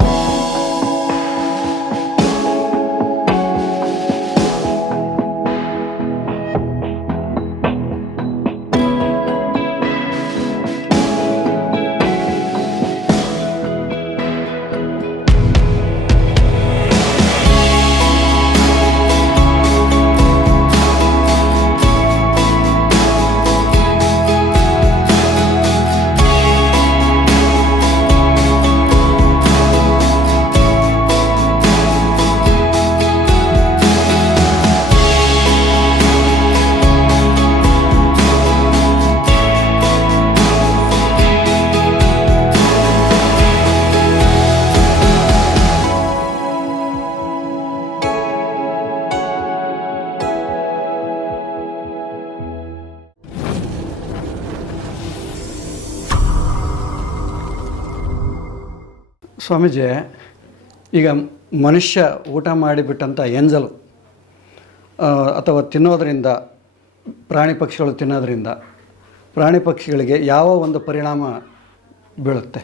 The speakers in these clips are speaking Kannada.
you ಸ್ವಾಮೀಜಿ ಈಗ ಮನುಷ್ಯ ಊಟ ಮಾಡಿಬಿಟ್ಟಂಥ ಎಂಜಲು ಅಥವಾ ತಿನ್ನೋದರಿಂದ ಪ್ರಾಣಿ ಪಕ್ಷಿಗಳು ತಿನ್ನೋದರಿಂದ ಪ್ರಾಣಿ ಪಕ್ಷಿಗಳಿಗೆ ಯಾವ ಒಂದು ಪರಿಣಾಮ ಬೀಳುತ್ತೆ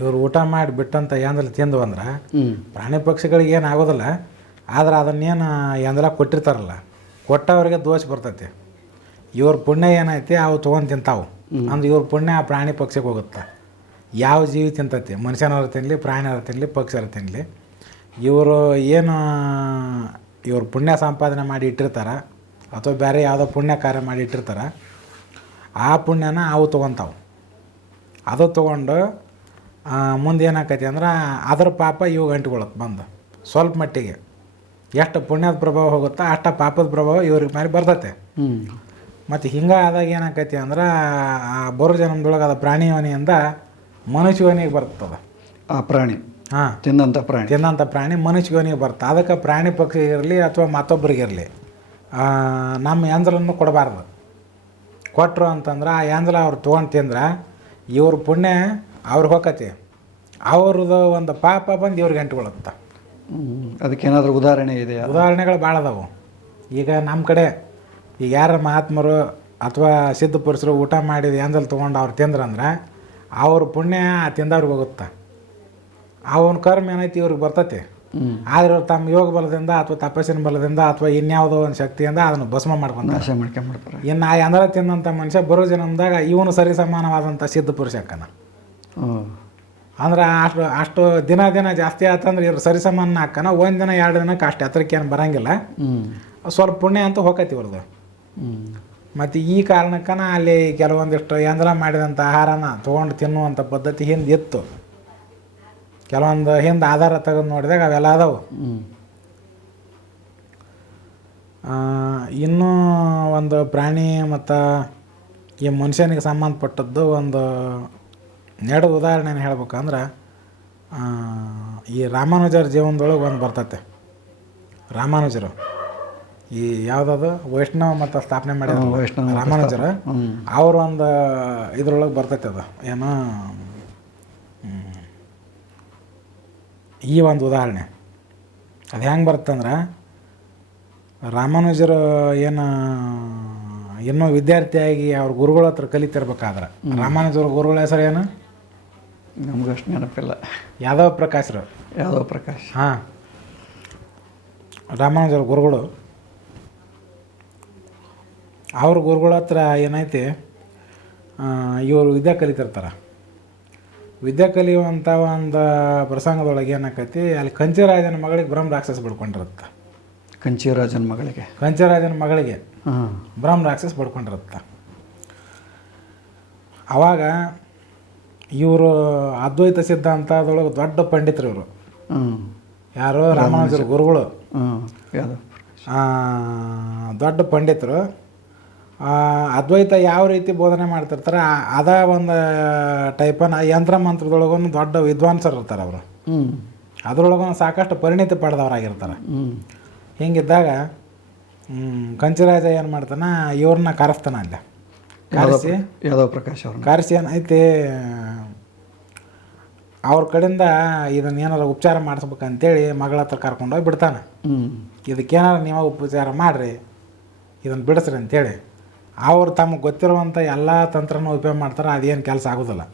ಇವರು ಊಟ ಮಾಡಿಬಿಟ್ಟಂಥ ಬಿಟ್ಟಂಥ ತಿಂದು ಅಂದ್ರೆ ಪ್ರಾಣಿ ಪಕ್ಷಿಗಳಿಗೆ ಏನು ಆಗೋದಿಲ್ಲ ಆದ್ರೆ ಅದನ್ನೇನು ಎಂದಲ ಕೊಟ್ಟಿರ್ತಾರಲ್ಲ ಕೊಟ್ಟವ್ರಿಗೆ ದೋಷ ಬರ್ತೈತಿ ಇವ್ರ ಪುಣ್ಯ ಏನೈತಿ ಅವು ತೊಗೊಂಡು ತಿಂತಾವು ಅಂದ್ರೆ ಇವ್ರ ಪುಣ್ಯ ಆ ಪ್ರಾಣಿ ಪಕ್ಷಕ್ಕೆ ಹೋಗುತ್ತೆ ಯಾವ ಜೀವಿ ತಿಂತತಿ ಮನುಷ್ಯನವ್ರ ತಿನ್ನಲಿ ಪ್ರಾಣಿಯವ್ರ ತಿನ್ನಲಿ ಪಕ್ಷರ ತಿನ್ನಲಿ ಇವರು ಏನು ಇವರು ಪುಣ್ಯ ಸಂಪಾದನೆ ಮಾಡಿ ಇಟ್ಟಿರ್ತಾರೆ ಅಥವಾ ಬೇರೆ ಯಾವುದೋ ಪುಣ್ಯ ಕಾರ್ಯ ಮಾಡಿ ಇಟ್ಟಿರ್ತಾರೆ ಆ ಪುಣ್ಯನ ಅವು ತೊಗೊತಾವು ಅದು ತೊಗೊಂಡು ಮುಂದೆ ಏನಾಕೈತಿ ಅಂದ್ರೆ ಅದರ ಪಾಪ ಇವು ಗಂಟುಗಳತ್ತೆ ಬಂದು ಸ್ವಲ್ಪ ಮಟ್ಟಿಗೆ ಎಷ್ಟು ಪುಣ್ಯದ ಪ್ರಭಾವ ಹೋಗುತ್ತೋ ಅಷ್ಟು ಪಾಪದ ಪ್ರಭಾವ ಇವ್ರಿಗೆ ಮೇಲೆ ಬರ್ತೈತೆ ಮತ್ತು ಹಿಂಗೆ ಆದಾಗ ಏನಾಕೈತಿ ಅಂದ್ರೆ ಆ ಬರೋ ಜನ್ಮದೊಳಗೆ ಅದು ಪ್ರಾಣಿ ವನಿಯಿಂದ ಮನುಷ್ಯ ಬರ್ತದೆ ಆ ಪ್ರಾಣಿ ಹಾಂ ತಿನ್ನಂಥ ಪ್ರಾಣಿ ತಿನ್ನಂಥ ಪ್ರಾಣಿ ಮನುಷ್ಯ ಬರ್ತದೆ ಅದಕ್ಕೆ ಪ್ರಾಣಿ ಪಕ್ಷಿ ಇರಲಿ ಅಥವಾ ಮತ್ತೊಬ್ಬರಿಗಿರಲಿ ನಮ್ಮ ಯಾಂಜಲನ್ನು ಕೊಡಬಾರ್ದು ಕೊಟ್ಟರು ಅಂತಂದ್ರೆ ಆ ಯಾಂಜಲ ಅವ್ರು ತೊಗೊಂಡು ತಿಂದ್ರೆ ಇವ್ರ ಪುಣ್ಯ ಅವ್ರಿಗೆ ಹೋಗತಿ ಅವ್ರದ್ದು ಒಂದು ಪಾಪ ಬಂದು ಇವ್ರಿಗೆ ಅದಕ್ಕೆ ಏನಾದರೂ ಉದಾಹರಣೆ ಇದೆ ಉದಾಹರಣೆಗಳು ಭಾಳ ಅದಾವು ಈಗ ನಮ್ಮ ಕಡೆ ಈಗ ಯಾರ ಮಹಾತ್ಮರು ಅಥವಾ ಸಿದ್ಧ ಪುರುಷರು ಊಟ ಮಾಡಿದ ಏನ್ದಲ್ಲಿ ತೊಗೊಂಡು ಅವ್ರು ತಿಂದ್ರಂದ್ರೆ ಅವ್ರ ಪುಣ್ಯ ತಿಂದವ್ರಿಗೆ ಹೋಗುತ್ತೆ ಅವನ ಕರ್ಮ ಏನೈತಿ ಇವ್ರಿಗೆ ಬರ್ತೈತಿ ಆದ್ರೆ ಅವ್ರು ತಮ್ಮ ಯೋಗ ಬಲದಿಂದ ಅಥವಾ ತಪಸ್ಸಿನ ಬಲದಿಂದ ಅಥವಾ ಇನ್ಯಾವುದೋ ಒಂದು ಶಕ್ತಿಯಿಂದ ಅದನ್ನು ಭಸ್ಮ ಮಾಡ್ಕೊಂತಾರೆ ಮಾಡ್ಕೊಂಡ್ಬಿಡ್ತಾರೆ ಇನ್ನು ಆ ಎಂದ್ರೆ ತಿಂದಂಥ ಮನುಷ್ಯ ಬರೋ ಜನ್ಮದಾಗ ಇವನು ಸರಿ ಸಮಾನವಾದಂಥ ಸಿದ್ಧ ಪುರುಷ ಅಕ್ಕನ ಅಂದ್ರೆ ಅಷ್ಟು ಅಷ್ಟು ದಿನ ದಿನ ಜಾಸ್ತಿ ಆಯ್ತಂದ್ರೆ ಇವ್ರು ಸರಿ ಸಮಾನ ಹಾಕನ ಒಂದು ದಿನ ಎರಡು ದಿನಕ್ಕೆ ಅಷ್ಟು ಹತ್ರಕ್ಕೆ ಏನು ಬರೋಂಗಿಲ್ಲ ಸ್ವಲ್ಪ ಪುಣ್ಯ ಅಂತ ಹೋಗತಿ ಇವ್ರದ್ದು ಮತ್ತು ಈ ಕಾರಣಕ್ಕನ ಅಲ್ಲಿ ಕೆಲವೊಂದಿಷ್ಟು ಎಂದ್ರ ಮಾಡಿದಂಥ ಆಹಾರನ ತೊಗೊಂಡು ತಿನ್ನುವಂಥ ಪದ್ಧತಿ ಹಿಂದೆ ಇತ್ತು ಕೆಲವೊಂದು ಹಿಂದೆ ಆಧಾರ ತೆಗೆದು ನೋಡಿದಾಗ ಅವೆಲ್ಲ ಅದಾವು ಇನ್ನೂ ಒಂದು ಪ್ರಾಣಿ ಮತ್ತು ಈ ಮನುಷ್ಯನಿಗೆ ಸಂಬಂಧಪಟ್ಟದ್ದು ಒಂದು ನೆಡ ಉದಾಹರಣೆನ ಹೇಳ್ಬೇಕಂದ್ರೆ ಈ ರಾಮಾನುಜರ ಜೀವನದೊಳಗೆ ಒಂದು ಬರ್ತತೆ ರಾಮಾನುಜರು ಈ ಯಾವುದದು ವೈಷ್ಣವ ಮತ್ತು ಸ್ಥಾಪನೆ ಮಾಡಿದ ವೈಷ್ಣವ ರಾಮಾನುಜರ ಅವ್ರ ಒಂದು ಇದ್ರೊಳಗೆ ಬರ್ತೈತೆ ಅದು ಏನು ಈ ಒಂದು ಉದಾಹರಣೆ ಅದು ಹೆಂಗೆ ಬರುತ್ತಂದ್ರೆ ರಾಮಾನುಜರು ಏನು ಇನ್ನೂ ವಿದ್ಯಾರ್ಥಿಯಾಗಿ ಅವ್ರ ಗುರುಗಳ ಹತ್ರ ಕಲಿತಿರ್ಬೇಕಾದ್ರೆ ರಾಮಾನುಜರ ಗುರುಗಳ ಹೆಸರು ಏನು ನಮ್ಗೆ ನೆನಪಿಲ್ಲ ಯಾದವ ಪ್ರಕಾಶ್ರು ಯಾದವ ಪ್ರಕಾಶ್ ಹಾಂ ರಾಮಾನುಜರ ಗುರುಗಳು ಅವ್ರ ಗುರುಗಳ ಹತ್ರ ಏನೈತಿ ಇವರು ವಿದ್ಯೆ ಕಲಿತಿರ್ತಾರೆ ವಿದ್ಯೆ ಕಲಿಯುವಂಥ ಒಂದು ಪ್ರಸಂಗದೊಳಗೆ ಏನಾಕೈತಿ ಅಲ್ಲಿ ಕಂಚಿರಾಜನ ಮಗಳಿಗೆ ಬ್ರಹ್ಮ ರಾಕ್ಷಸ ಬಿಡ್ಕೊಂಡಿರುತ್ತೆ ಕಂಚಿರಾಜನ ಮಗಳಿಗೆ ಕಂಚಿರಾಜನ ಮಗಳಿಗೆ ಬ್ರಹ್ಮ ರಾಕ್ಷಸ ಬಿಡ್ಕೊಂಡಿರುತ್ತೆ ಆವಾಗ ಇವರು ಅದ್ವೈತ ಸಿದ್ಧಾಂತದೊಳಗೆ ದೊಡ್ಡ ಪಂಡಿತರು ಇವರು ಯಾರು ರಾಮಾನುಜರ ಗುರುಗಳು ದೊಡ್ಡ ಪಂಡಿತರು ಅದ್ವೈತ ಯಾವ ರೀತಿ ಬೋಧನೆ ಮಾಡ್ತಿರ್ತಾರೆ ಅದ ಒಂದು ಟೈಪನ್ನ ಯಂತ್ರ ಮಂತ್ರದೊಳಗೊಂದು ದೊಡ್ಡ ವಿದ್ವಾಂಸರು ಇರ್ತಾರೆ ಅವರು ಅದರೊಳಗೊಂದು ಸಾಕಷ್ಟು ಪರಿಣಿತಿ ಪಡೆದವರಾಗಿರ್ತಾರೆ ಹಿಂಗಿದ್ದಾಗ ಕಂಚಿರಾಜ ಏನು ಮಾಡ್ತಾನೆ ಇವ್ರನ್ನ ಕರೆಸ್ತಾನ ಅಲ್ಲ ಕರೆಸಿ ಯಾದವ್ ಪ್ರಕಾಶ್ ಅವ್ರು ಕರೆಸಿ ಏನೈತಿ ಅವ್ರ ಕಡೆಯಿಂದ ಇದನ್ನ ಏನಾರು ಉಪಚಾರ ಮಾಡಿಸ್ಬೇಕಂತೇಳಿ ಮಗಳ ಹತ್ರ ಕರ್ಕೊಂಡೋಗಿ ಬಿಡ್ತಾನೆ ಇದಕ್ಕೇನಾರು ನೀವು ಉಪಚಾರ ಮಾಡಿರಿ ಇದನ್ನು ಬಿಡಿಸ್ರಿ ಅಂತೇಳಿ ಅವ್ರು ತಮಗೆ ಗೊತ್ತಿರುವಂಥ ಎಲ್ಲ ತಂತ್ರನೂ ಉಪಯೋಗ ಮಾಡ್ತಾರೆ ಅದೇನು ಕೆಲಸ ಆಗೋದಿಲ್ಲ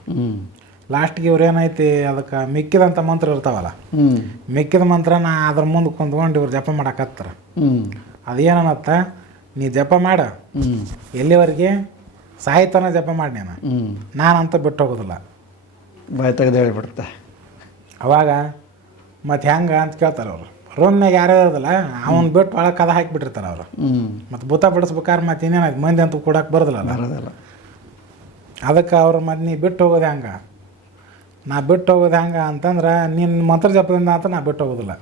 ಲಾಸ್ಟ್ಗೆ ಏನೈತಿ ಅದಕ್ಕೆ ಮಿಕ್ಕಿದಂಥ ಮಂತ್ರ ಇರ್ತಾವಲ್ಲ ಮಿಕ್ಕಿದ ಮಂತ್ರನ ಅದ್ರ ಮುಂದೆ ಕುಂತ್ಕೊಂಡು ಇವ್ರು ಜಪ ಅದು ಅದೇನತ್ತ ನೀ ಜಪ ಮಾಡ ಎಲ್ಲಿವರೆಗೆ ಸಾಹಿತ್ಯನ ಜಪ ಮಾಡಿ ನೀನು ಅಂತ ಬಿಟ್ಟು ಹೋಗೋದಿಲ್ಲ ಬಾಯ್ ತೆಗೆದು ಹೇಳ್ಬಿಡುತ್ತೆ ಅವಾಗ ಮತ್ತೆ ಹೆಂಗೆ ಅಂತ ಕೇಳ್ತಾರೆ ಅವರು ರೂಮ್ನಾಗ ಯಾರೇ ಇರೋದಿಲ್ಲ ಅವ್ನು ಬಿಟ್ಟು ಒಳಗೆ ಕದ ಹಾಕಿಬಿಟ್ಟಿರ್ತಾರೆ ಅವರು ಮತ್ತು ಭೂತ ಬಿಡಿಸ್ಬೇಕಾದ್ರೆ ಮತ್ತೆ ಅದು ಮಂದಿ ಅಂತೂ ಕೂಡಕ್ಕೆ ಬರೋದಿಲ್ಲ ಅದಕ್ಕೆ ಅವ್ರ ಮತ್ತೆ ನೀ ಬಿಟ್ಟು ಹೋಗೋದು ಹ್ಯಾಂಗ ನಾ ಬಿಟ್ಟು ಹೋಗೋದು ಹೆಂಗೆ ಅಂತಂದ್ರೆ ನಿನ್ನ ಮಂತ್ರ ಜಪದಿಂದ ಅಂತ ನಾ ಬಿಟ್ಟು ಹೋಗೋದಿಲ್ಲ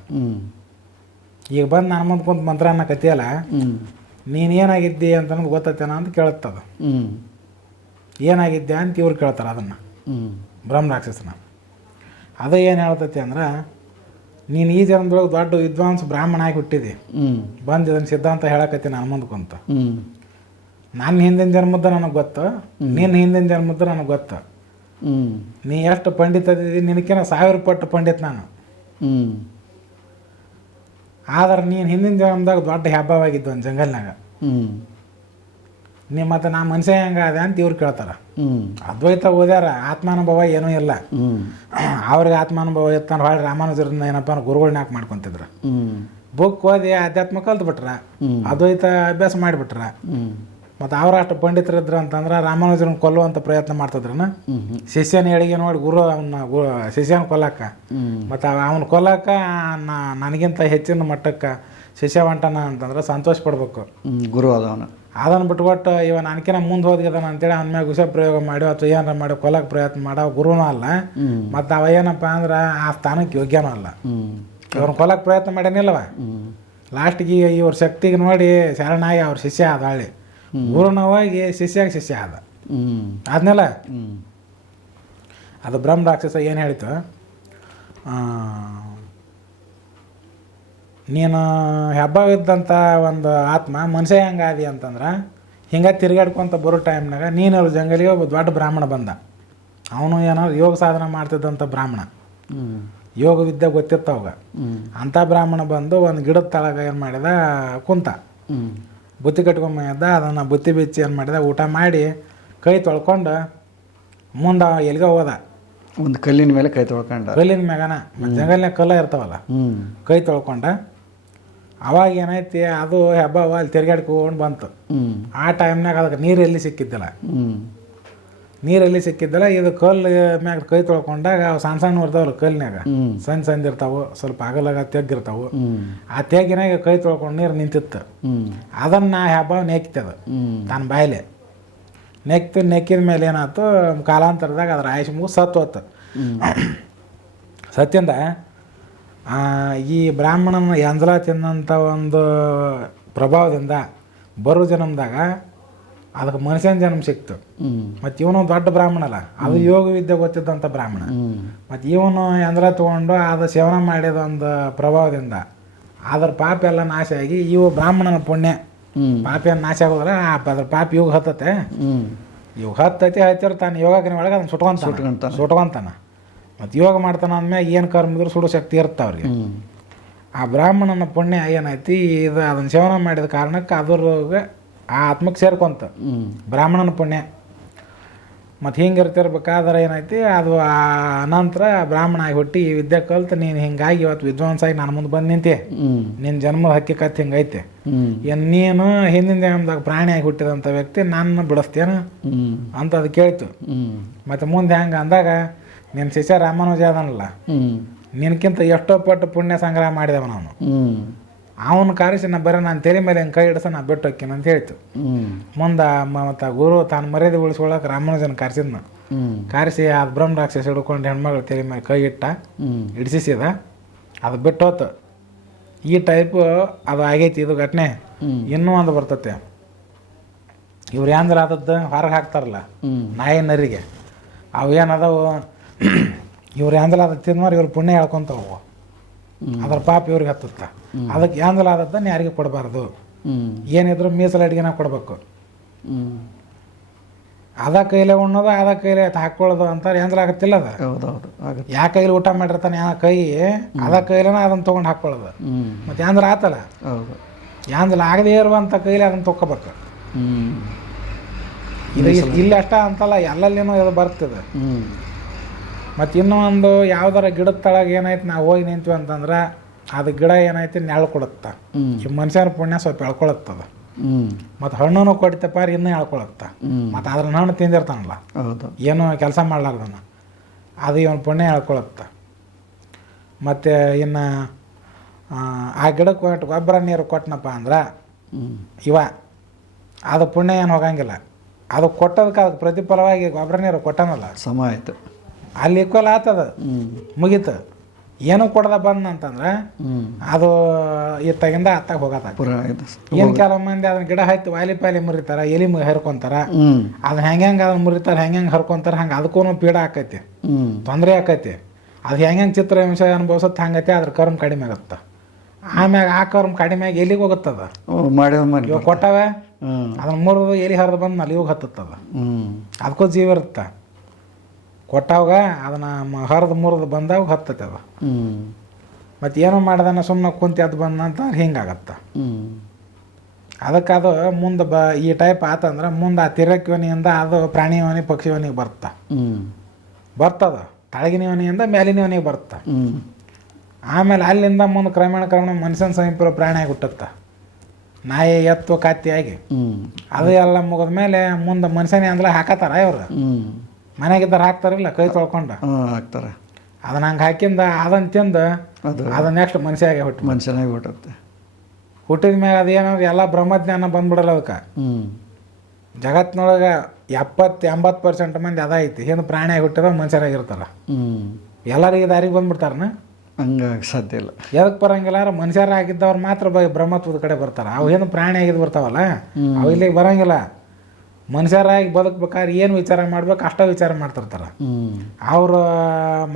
ಈಗ ಬಂದು ನಾನು ಮುಂದೆ ಕುಂತ ಮಂತ್ರ ಅನ್ನ ಕತಿಯಲ್ಲ ನೀನು ಏನಾಗಿದ್ದಿ ಗೊತ್ತೈತೆ ಗೊತ್ತತೆನ ಅಂತ ಕೇಳುತ್ತದ ಏನಾಗಿದ್ದೆ ಅಂತ ಇವ್ರು ಕೇಳ್ತಾರೆ ಅದನ್ನು ಬ್ರಹ್ಮ ರಾಕ್ಷಸನ ಅದು ಏನು ಹೇಳ್ತೈತಿ ಅಂದ್ರೆ ನೀನು ಈ ಜನ್ಮದೊಳಗೆ ದೊಡ್ಡ ವಿದ್ವಾಂಸ ಬ್ರಾಹ್ಮಣ ಆಗಿ ಹುಟ್ಟಿದಿ ಬಂದು ಸಿದ್ಧಾಂತ ಹೇಳಕತ್ತಿ ನಾನು ಮುಂದ್ಕೊಂತ ನನ್ನ ಹಿಂದಿನ ಜನ್ಮದ ನನಗೆ ಗೊತ್ತು ನಿನ್ನ ಹಿಂದಿನ ಜನ್ಮದ ನನಗೆ ಗೊತ್ತ ನೀ ಎಷ್ಟು ಪಂಡಿತ ನಿನಕಿನ ಸಾವಿರ ಪಟ್ಟು ಪಂಡಿತ ನಾನು ಆದ್ರೆ ನೀನು ಹಿಂದಿನ ಜನ್ಮದಾಗ ದೊಡ್ಡ ಹಬ್ಬವಾಗಿದ್ದು ಒಂದು ಜಂಗಲ್ನಾಗ ನಿಮ್ಮ ಮತ್ತೆ ನಾ ಹೆಂಗ ಅದ ಅಂತ ಇವ್ರು ಕೇಳ್ತಾರ ಅದ್ವೈತ ಓದ್ಯಾರ ಆತ್ಮಾನುಭವ ಏನೂ ಇಲ್ಲ ಅವ್ರಿಗೆ ಆತ್ಮಾನುಭವ ಇತ್ತಂದ್ರೆ ಭಾಳ ರಾಮಾನುಜರನ್ನ ಏನಪ್ಪ ಗುರುಗಳನ್ನ ಯಾಕೆ ಮಾಡ್ಕೊಂತಿದ್ರ ಬುಕ್ ಓದಿ ಆಧ್ಯಾತ್ಮ ಬಿಟ್ರ ಅದ್ವೈತ ಅಭ್ಯಾಸ ಮಾಡಿಬಿಟ್ರ ಮತ್ತು ಅವ್ರ ಅಷ್ಟು ಪಂಡಿತರಿದ್ರು ಅಂತಂದ್ರ ರಾಮಾನುಜರನ್ನ ಕೊಲ್ಲುವಂಥ ಪ್ರಯತ್ನ ಮಾಡ್ತಿದ್ರನ ಶಿಷ್ಯನ ಹೇಳಿಗೆ ನೋಡಿ ಗುರು ಅವನ್ನ ಶಿಷ್ಯನ ಕೊಲ್ಲಕ್ಕ ಮತ್ತು ಕೊಲ್ಲಾಕ ಕೊಲ್ಲಕ್ಕ ನನಗಿಂತ ಹೆಚ್ಚಿನ ಮಟ್ಟಕ್ಕೆ ಶಿಷ್ಯ ಹೊಂಟನ ಅಂತಂದ್ರ ಸಂತೋಷ ಪಡ್ಬೇಕು ಗುರು ಅದವನು ಅದನ್ನು ಬಿಟ್ಕೊಟ್ಟು ಇವ ನನಕಿನ ಮುಂದೆ ಹೋದ ಅಂತೇಳಿ ಅವನ ಮ್ಯಾಗ ವಿಷ ಪ್ರಯೋಗ ಮಾಡಿ ಅಥವಾ ಏನಾರ ಮಾಡಿ ಕೊಲಕ್ಕೆ ಪ್ರಯತ್ನ ಮಾಡೋ ಗುರುನೂ ಅಲ್ಲ ಮತ್ತು ಅವ ಏನಪ್ಪ ಅಂದ್ರೆ ಆ ಸ್ಥಾನಕ್ಕೆ ಯೋಗ್ಯನೂ ಅಲ್ಲ ಇವ್ನ ಕೊಲಕ್ಕೆ ಪ್ರಯತ್ನ ಮಾಡ್ಯಾನಿಲ್ಲವ ಲಾಸ್ಟ್ಗೆ ಇವ್ರ ಶಕ್ತಿಗೆ ನೋಡಿ ಶರಣಾಗಿ ಅವ್ರ ಶಿಷ್ಯ ಆದ ಹಳ್ಳಿ ಗುರುನವಾಗಿ ಹೋಗಿ ಶಿಷ್ಯ ಆದ ಆದ್ಮೇಲ ಅದು ಬ್ರಹ್ಮ ರಾಕ್ಷಸ ಏನು ಹೇಳಿತು ನೀನು ಹೆಬ್ಬ ಇದ್ದಂಥ ಒಂದು ಆತ್ಮ ಮನುಷ್ಯ ಹೆಂಗಾದಿ ಅಂತಂದ್ರೆ ಹಿಂಗೆ ತಿರುಗಾಡ್ಕೊಂತ ಬರೋ ಟೈಮ್ನಾಗ ನೀನು ಅವ್ರ ಜಂಗಲಿಗೆ ಒಬ್ಬ ದೊಡ್ಡ ಬ್ರಾಹ್ಮಣ ಬಂದ ಅವನು ಏನೋ ಯೋಗ ಸಾಧನ ಮಾಡ್ತಿದ್ದಂಥ ಬ್ರಾಹ್ಮಣ ಯೋಗ ವಿದ್ಯೆ ಗೊತ್ತಿತ್ತು ಅವಾಗ ಅಂಥ ಬ್ರಾಹ್ಮಣ ಬಂದು ಒಂದು ಗಿಡದ ತಳಗ ಏನು ಮಾಡಿದ ಕುಂತ ಬುತ್ತಿ ಕಟ್ಕೊಂಬಂದ ಅದನ್ನು ಬುತ್ತಿ ಬಿಚ್ಚಿ ಏನು ಮಾಡಿದ ಊಟ ಮಾಡಿ ಕೈ ತೊಳ್ಕೊಂಡು ಮುಂದೆ ಎಲ್ಲಿಗೆ ಹೋದ ಒಂದು ಕಲ್ಲಿನ ಮೇಲೆ ಕೈ ತೊಳ್ಕೊಂಡ ಕಲ್ಲಿನ ಮ್ಯಾಗನ ಜಂಗಲ್ನಾಗ ಕಲ್ಲ ಇರ್ತಾವಲ್ಲ ಕೈ ತೊಳ್ಕೊಂಡ ಅವಾಗ ಏನೈತಿ ಅದು ಹಬ್ಬ ಅಲ್ಲಿ ತಿರ್ಗಾಡ್ಕೊಂಡು ಬಂತು ಆ ಟೈಮ್ನಾಗ ಅದಕ್ಕೆ ನೀರೆಲ್ಲಿ ಸಿಕ್ಕಿದ್ದಿಲ್ಲ ನೀರಲ್ಲಿ ಸಿಕ್ಕಿದ್ದಲ್ಲ ಇದು ಕಲ್ಲು ಮ್ಯಾಗ ಕೈ ತೊಳ್ಕೊಂಡಾಗ ಸಣ್ಣ ಸಣ್ಣ ಬರ್ತಾವಲ್ಲ ಕಲ್ನಾಗ ಸಣ್ಣ ಸಣ್ಣ ಸ್ವಲ್ಪ ಆಗಲಾಗ ತೆಗ್ಗಿರ್ತಾವೆ ಆ ತೆಗ್ಗಿನಾಗ ಕೈ ತೊಳ್ಕೊಂಡು ನೀರು ನಿಂತಿತ್ತು ಅದನ್ನು ಹಬ್ಬ ನೆಕ್ತದ ತನ್ನ ಬಾಯಿಲೆ ನೆಕ್ತು ನೆಕ್ಕಿದ ಮೇಲೆ ಏನಾಯ್ತು ಕಾಲಾಂತರದಾಗ ಅದ್ರ ಆಯುಷ್ ಮುಗಿ ಸತ್ತು ಹೋತು ಸತ್ತಿಂದ ಈ ಬ್ರಾಹ್ಮಣನ ಎಂಜಲ ತಿನ್ನಂಥ ಒಂದು ಪ್ರಭಾವದಿಂದ ಬರೋ ಜನ್ಮದಾಗ ಅದಕ್ಕೆ ಮನುಷ್ಯನ ಜನ್ಮ ಸಿಕ್ತು ಮತ್ತು ಇವನು ದೊಡ್ಡ ಅಲ್ಲ ಅದು ಯೋಗ ವಿದ್ಯೆ ಗೊತ್ತಿದ್ದಂಥ ಬ್ರಾಹ್ಮಣ ಮತ್ತು ಇವನು ಎಂಜಲ ತೊಗೊಂಡು ಅದು ಸೇವನ ಮಾಡಿದ ಒಂದು ಪ್ರಭಾವದಿಂದ ಅದರ ಪಾಪ ಎಲ್ಲ ನಾಶ ಆಗಿ ಇವು ಬ್ರಾಹ್ಮಣನ ಪುಣ್ಯ ಏನು ನಾಶ ಆಗೋದ್ರೆ ಅದ್ರ ಪಾಪ ಇವಾಗ ಹತ್ತತೆ ಇವಾಗ ಹತ್ತೈತಿ ಹತ್ತಿರ ತಾನು ಯೋಗಾಗ್ನಿ ಒಳಗೆ ಅದನ್ನ ಸುಟ್ಕೊಂತ ಸುಟ್ಕೊಂತಾನ ಮತ್ತು ಯೋಗ ಮಾಡ್ತಾನೆ ಅಂದಮೇಲೆ ಏನು ಕರ್ಮ ಇದ್ರೂ ಸುಡೋ ಶಕ್ತಿ ಅವ್ರಿಗೆ ಆ ಬ್ರಾಹ್ಮಣನ ಪುಣ್ಯ ಏನೈತಿ ಇದು ಅದನ್ನು ಸೇವನ ಮಾಡಿದ ಕಾರಣಕ್ಕೆ ಅದರ ಆ ಆತ್ಮಕ್ಕೆ ಸೇರ್ಕೊಂತ ಬ್ರಾಹ್ಮಣನ ಪುಣ್ಯ ಮತ್ತು ಹಿಂಗೆ ಇರ್ತಿರ್ಬೇಕಾದ್ರೆ ಏನೈತಿ ಅದು ಆ ಅನಂತರ ಬ್ರಾಹ್ಮಣ ಆಗಿ ಹುಟ್ಟಿ ಈ ವಿದ್ಯೆ ಕಲ್ತು ನೀನು ಹಿಂಗಾಗಿ ಇವತ್ತು ವಿದ್ವಾಂಸಾಗಿ ನಾನು ಮುಂದೆ ಬಂದು ನಿಂತೆ ನಿನ್ನ ಜನ್ಮದ ಹಕ್ಕಿ ಹಿಂಗೈತೆ ಏನು ನೀನು ಹಿಂದಿನ ಜನ್ಮದಾಗ ಆಗಿ ಹುಟ್ಟಿದಂಥ ವ್ಯಕ್ತಿ ನಾನು ಬಿಡಿಸ್ತೇನೆ ಅಂತ ಅದು ಕೇಳ್ತು ಮತ್ತು ಮುಂದೆ ಹೆಂಗೆ ಅಂದಾಗ ನಿನ್ನ ಶಿಷ್ಯ ರಾಮಾನುಜ ಅದನಲ್ಲ ನಿನ್ಕಿಂತ ಎಷ್ಟೋ ಪಟ್ಟು ಪುಣ್ಯ ಸಂಗ್ರಹ ಮಾಡಿದವ ನಾನು ಅವನ ಕಾರ್ಯ ನಾ ನಾನು ತೆರೆ ಮೇಲೆ ಕೈ ಹಿಡಿಸ ನಾ ಬಿಟ್ಟು ಹೋಗ್ತೀನಿ ಅಂತ ಹೇಳ್ತು ಮುಂದೆ ಮತ್ತು ಗುರು ತಾನು ಮರ್ಯಾದೆ ರಾಮನುಜನ ರಾಮಾನುಜನ ಕರೆಸಿದ್ನ ಕರೆಸಿ ಆ ಬ್ರಹ್ಮ ರಾಕ್ಷಸ ಹಿಡ್ಕೊಂಡು ಹೆಣ್ಮಗಳು ತೆರೆ ಮೇಲೆ ಕೈ ಇಟ್ಟ ಹಿಡಿಸಿದ ಅದು ಬಿಟ್ಟು ಈ ಟೈಪ್ ಅದು ಆಗೈತಿ ಇದು ಘಟನೆ ಇನ್ನೂ ಒಂದು ಬರ್ತತೆ ಇವ್ರು ಯಾಂದ್ರ ಆದದ್ದು ಹೊರಗೆ ಹಾಕ್ತಾರಲ್ಲ ನಾಯಿ ನರಿಗೆ ಅವು ಏನದಾವು ಇವ್ರು ಯಾಂದಲ ಆದತ್ತಿದ್ ಇವ್ರು ಪುಣ್ಯ ಹೇಳ್ಕೊಂತ ಹೋಗುವ ಅದ್ರ ಪಾಪ ಇವ್ರಿಗೆ ಹತ್ತುತ್ತ ಅದಕ್ಕೆ ಯಾಂದಲ ಆದದ್ದನ್ನು ಯಾರಿಗೆ ಕೊಡಬಾರ್ದು ಏನಿದ್ರು ಮೀಸಲು ಅಡುಗೆನ ಕೊಡಬೇಕು ಅದ ಕೈಲೆ ಉಣ್ಣೋದು ಅದ ಕೈಲೆ ಹಾಕೊಳ್ಳೋದು ಅಂತಾರೆ ಏನಾರ ಆಗತ್ತಿಲ್ಲ ಅದ ಯಾ ಕೈಲಿ ಊಟ ಮಾಡಿರ್ತಾನೆ ಯಾವ ಕೈ ಅದ ಕೈಲೇನ ಅದನ್ನ ತೊಗೊಂಡು ಹಾಕೊಳ್ಳೋದು ಮತ್ತೆ ಯಾಂದ್ರ ಆತಲ್ಲ ಯಾಂದ್ರ ಆಗದೇ ಇರುವಂತ ಕೈಲಿ ಅದನ್ನ ತೊಗೋಬೇಕು ಇದು ಇಲ್ಲಿ ಅಷ್ಟ ಅಂತಲ್ಲ ಎಲ್ಲೇನೋ ಇದು ಬರ್ತದೆ ಮತ್ತು ಇನ್ನೊಂದು ಒಂದು ಯಾವ್ದಾರ ಗಿಡದ ತಳಗ ಏನಾಯ್ತು ನಾವು ಹೋಗಿ ನಿಂತ್ವಿ ಅಂತಂದ್ರೆ ಅದು ಗಿಡ ಏನಾಯ್ತು ನೆಳ ಮನುಷ್ಯನ ಪುಣ್ಯ ಸ್ವಲ್ಪ ಎಳ್ಕೊಳತ್ತದ ಮತ್ತು ಹಣ್ಣು ಕೊಡ್ತಪ್ಪ ಇನ್ನೂ ಎಳ್ಕೊಳತ್ತ ಮತ್ತು ಅದ್ರ ಹಣ್ಣು ತಿಂದಿರ್ತಾನಲ್ಲ ಏನು ಕೆಲಸ ಮಾಡ್ಲಾರ್ದನ ಅದು ಇವನು ಪುಣ್ಯ ಎಳ್ಕೊಳತ್ತ ಮತ್ತು ಇನ್ನು ಆ ಗಿಡಕ್ಕೆ ಕೊಟ್ಟು ಗೊಬ್ಬರ ನೀರು ಕೊಟ್ಟನಪ್ಪ ಅಂದ್ರೆ ಇವ ಅದು ಪುಣ್ಯ ಏನು ಹೋಗಂಗಿಲ್ಲ ಅದು ಕೊಟ್ಟದಕ್ಕೆ ಅದಕ್ಕೆ ಪ್ರತಿಫಲವಾಗಿ ಗೊಬ್ಬರ ನೀರು ಕೊಟ್ಟನಲ್ಲ ಸಮ ಆಯಿತು ಅಲ್ಲಿ ಈಕ್ವಲ್ ಆತದ ಮುಗೀತ ಏನು ಕೊಡದ ಬಂದ ಅಂತಂದ್ರೆ ಅದು ಇತ್ತಾಗಿಂದ ಅತ್ತಾಗ ಹೋಗತ್ತ ಏನು ಕೆಲವು ಮಂದಿ ಅದನ್ನ ಗಿಡ ಹಾಯ್ತು ವಾಲಿ ಪಾಲಿ ಮುರಿತಾರ ಎಲಿ ಹರ್ಕೊಂತಾರ ಅದ್ ಹೆಂಗೆ ಅದನ್ನ ಮುರಿತಾರ ಹೆಂಗೆ ಹರ್ಕೊಂತಾರ ಹಂಗೆ ಅದಕ್ಕೂ ಪೀಡ ಆಕೈತಿ ತೊಂದರೆ ಆಕೈತಿ ಅದು ಹೆಂಗೆ ಚಿತ್ರ ಹಿಂಸ ಅನುಭವಿಸುತ್ತೆ ಹಂಗೈತಿ ಅದ್ರ ಕರ್ಮ ಕಡಿಮೆ ಆಗತ್ತ ಆಮ್ಯಾಗ ಆ ಕರ್ಮ ಕಡಿಮೆ ಆಗಿ ಅದು ಹೋಗತ್ತದ ಇವಾಗ ಕೊಟ್ಟವೆ ಅದನ್ನ ಮುರಿದು ಎಲಿ ಹರಿದು ಬಂದ್ಮೇಲೆ ಹೋಗಿ ಹತ್ತದ ಅದಕ್ಕೂ ಜೀವ ಇರುತ್ತೆ ಕೊಟ್ಟಾವಾಗ ಅದನ್ನ ಹರಿದು ಮುರಿದು ಬಂದಾಗ ಹತ್ತತೆ ಅದು ಮತ್ತೆ ಏನೋ ಮಾಡ್ದಾನ ಸುಮ್ಮನೆ ಕುಂತಿ ಅದು ಬಂದ ಅಂತಂದ್ರೆ ಹಿಂಗಾಗತ್ತೆ ಅದಕ್ಕೆ ಅದು ಮುಂದೆ ಬ ಈ ಟೈಪ್ ಆತಂದ್ರೆ ಮುಂದ ಆ ತಿರಕ್ ಅದು ಪ್ರಾಣಿ ಯೋನಿ ಪಕ್ಷಿ ಒನಿಗೆ ಬರ್ತಾ ಬರ್ತದ ತಳಗಿನ ಮೇಲಿನವನಿಗೆ ಮೇಲಿನ ಯೋನಿಗೆ ಆಮೇಲೆ ಅಲ್ಲಿಂದ ಮುಂದೆ ಕ್ರಮೇಣ ಕ್ರಮೇಣ ಮನುಷ್ಯನ ಸಮೀಪ ಪ್ರಾಣಿ ಹುಟ್ಟತ್ತ ನಾಯಿ ಎತ್ತು ಕಾತಿಯಾಗಿ ಅದು ಎಲ್ಲ ಮುಗಿದ ಮೇಲೆ ಮುಂದೆ ಮನುಷ್ಯನೇ ಅಂದ್ರೆ ಹಾಕತ್ತಾರ ಇವ್ರ ಮನೆಗಿದ್ದಾರ ಹಾಕ್ತಾರಲ್ಲ ಕೈ ತೊಳ್ಕೊಂಡು ಹಾಕ್ತಾರೆ ಅದನ್ನ ಹಂಗೆ ಹಾಕಿಂದ ಅದನ್ನ ತಿಂದು ಅದು ನೆಕ್ಸ್ಟ್ ನೆಕ್ಸ್ಟ್ ಮನುಷ್ಯಾಗೆ ಹುಟ್ಟು ಮನುಷ್ಯನಾಗಿ ಹುಟ್ಟುತ್ತೆ ಹುಟ್ಟಿದ ಮ್ಯಾಗ ಅದೇನೋ ಎಲ್ಲ ಬ್ರಹ್ಮಜ್ಞಾನ ಬಂದ್ಬಿಡಲ್ಲ ಅದಕ್ಕೆ ಹ್ಞೂ ಜಗತ್ತಿನೊಳಗೆ ಎಪ್ಪತ್ತು ಎಂಬತ್ತು ಪರ್ಸೆಂಟ್ ಮಂದಿ ಅದ ಐತಿ ಹಿಂದೆ ಪ್ರಾಣಿಯಾಗಿ ಹುಟ್ಟಿದ ಮನುಷ್ಯರಾಗಿರ್ತಾರ ಹ್ಞೂ ಎಲ್ಲರಿಗೆ ದಾರಿಗೆ ಬಂದ್ಬಿಡ್ತಾರನ ಹಂಗಾಗಿ ಸಾಧ್ಯ ಇಲ್ಲ ಎದಕ್ಕೆ ಬರಂಗಿಲ್ಲ ಮನುಷ್ಯರಾಗಿದ್ದವ್ರು ಮಾತ್ರ ಬ್ರಹ್ಮತ್ವದ ಕಡೆ ಬರ್ತಾರೆ ಅವು ಏನು ಪ್ರಾಣಿಯಾಗಿದ್ದು ಬರ್ತಾವಲ್ಲ ಅವು ಇಲ್ಲಿಗೆ ಬರಂಗಿಲ್ಲ ಮನುಷ್ಯರಾಗಿ ಬದುಕ್ಬೇಕಾದ್ರೆ ಏನು ವಿಚಾರ ಮಾಡ್ಬೇಕು ಅಷ್ಟೇ ವಿಚಾರ ಮಾಡ್ತಿರ್ತಾರೆ ಅವರು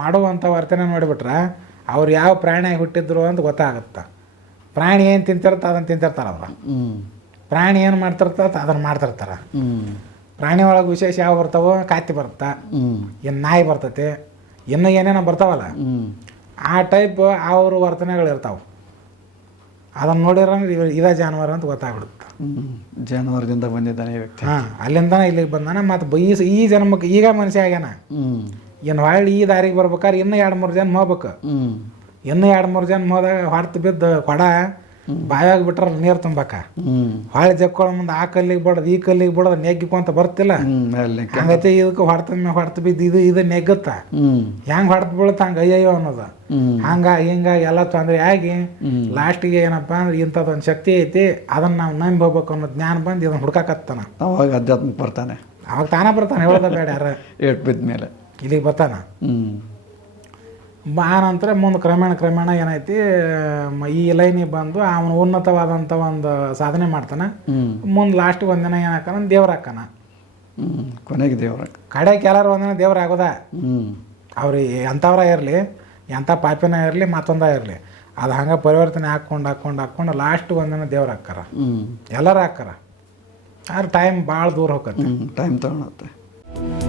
ಮಾಡುವಂಥ ವರ್ತನೆ ಮಾಡಿಬಿಟ್ರೆ ಅವ್ರು ಯಾವ ಪ್ರಾಣಿಯಾಗಿ ಹುಟ್ಟಿದ್ರು ಅಂತ ಗೊತ್ತಾಗುತ್ತೆ ಪ್ರಾಣಿ ಏನು ತಿಂತಿರುತ್ತೆ ಅದನ್ನು ತಿಂತಿರ್ತಾರೆ ಅವ್ರು ಪ್ರಾಣಿ ಏನು ಮಾಡ್ತಿರ್ತ ಅದನ್ನು ಮಾಡ್ತಿರ್ತಾರೆ ಪ್ರಾಣಿ ಒಳಗೆ ವಿಶೇಷ ಯಾವ ಬರ್ತಾವೋ ಕಾತಿ ಬರುತ್ತೆ ಇನ್ನು ನಾಯಿ ಬರ್ತತಿ ಇನ್ನೂ ಏನೇನೋ ಬರ್ತಾವಲ್ಲ ಆ ಟೈಪ್ ಅವರು ವರ್ತನೆಗಳು ಅದನ್ನ ನೋಡಿದ್ರೆ ಇವ ಇದೇ ಜಾನುವಾರು ಅಂತ ಗೊತ್ತಾಗ್ಬಿಡುತ್ತೆ ಜಾನುವಾರದಿಂದ ಬಂದಿದ್ದಾನೆ ವ್ಯಕ್ತಿ ಹಾಂ ಅಲ್ಲಿಂದನೇ ಇಲ್ಲಿಗೆ ಬಂದಾನೆ ಮತ್ತು ಈ ಈ ಜನ್ಮಕ್ಕೆ ಈಗ ಮನುಷ್ಯ ಆಗ್ಯಾನ ಏನು ಹೊಳ್ಳಿ ಈ ದಾರಿಗೆ ಬರ್ಬೇಕಾದ್ರೆ ಇನ್ನೂ ಎರಡು ಮೂರು ಜನ್ಮ ಹೋಗ್ಬೇಕು ಇನ್ನೂ ಎರಡು ಮೂರು ಜನ ಹೋದಾಗ ಹೊರತು ಬಿದ್ದು ಕೊಡ ಬಾಯಾಗ ಬಿಟ್ರ ನೀರು ತುಂಬಾಕ ಹೊಳೆ ಜಕ್ಕೊಳ ಮುಂದೆ ಆ ಕಲ್ಲಿಗೆ ಬಡದ್ ಈ ಕಲ್ಲಿಗೆ ಬಡದ್ ನೆಗ್ಗಿಕೊಂತ ಬರ್ತಿಲ್ಲ ಹಂಗತೆ ಇದಕ್ಕೆ ಹೊಡ್ತ ಹೊಡ್ತ ಬಿದ್ದು ಇದು ಇದು ನೆಗ್ಗುತ್ತ ಹೆಂಗ್ ಹೊಡ್ತ ಬೀಳತ್ತ ಹಂಗ ಅಯ್ಯಯ್ಯೋ ಅನ್ನೋದು ಹಂಗ ಹಿಂಗ ಎಲ್ಲ ತೊಂದರೆ ಆಗಿ ಲಾಸ್ಟಿಗೆ ಏನಪ್ಪಾ ಅಂದ್ರೆ ಇಂಥದ್ದು ಶಕ್ತಿ ಐತಿ ಅದನ್ನ ನಾವು ನಂಬಿ ಹೋಗ್ಬೇಕು ಅನ್ನೋ ಜ್ಞಾನ ಬಂದು ಇದನ್ನ ಹುಡ್ಕಾಕತ್ತಾನ ಅವಾಗ ಅಧ್ಯಾತ್ಮಕ್ಕೆ ಬರ್ತಾನೆ ಅವಾಗ ತಾನೇ ಬರ್ತಾನೆ ಹೇಳ್ದ ಬೇಡ ಯಾರ ಏಟ್ ಬಿದ್ದ ಮೇಲೆ ಇಲ್ಲಿಗೆ ಬರ್ತಾನ ಆನಂತರ ಮುಂದೆ ಕ್ರಮೇಣ ಕ್ರಮೇಣ ಏನೈತಿ ಈ ಲೈನಿ ಬಂದು ಅವನು ಉನ್ನತವಾದಂಥ ಒಂದು ಸಾಧನೆ ಮಾಡ್ತಾನೆ ಮುಂದೆ ಲಾಸ್ಟ್ ಒಂದಿನ ಏನಾಕನ ದೇವ್ರ ಹಾಕನ ಕೊನೆಗೆ ದೇವ್ರ ಕಡೆಗೆ ಎಲ್ಲರೂ ಒಂದಿನ ದೇವ್ರ ಆಗೋದ ಅವ್ರು ಎಂಥವ್ರ ಇರಲಿ ಎಂಥ ಪಾಪಿನ ಇರಲಿ ಮತ್ತೊಂದ ಇರಲಿ ಅದು ಹಂಗೆ ಪರಿವರ್ತನೆ ಹಾಕೊಂಡು ಹಾಕ್ಕೊಂಡು ಹಾಕೊಂಡು ಲಾಸ್ಟ್ ಒಂದಿನ ದೇವ್ರ ಹಾಕಾರ ಎಲ್ಲರೂ ಹಾಕಾರ ಆದ್ರೆ ಟೈಮ್ ಭಾಳ ದೂರ ಹೋಗತ್ತೆ ಟೈಮ್ ತಗೊಳತ್ತೆ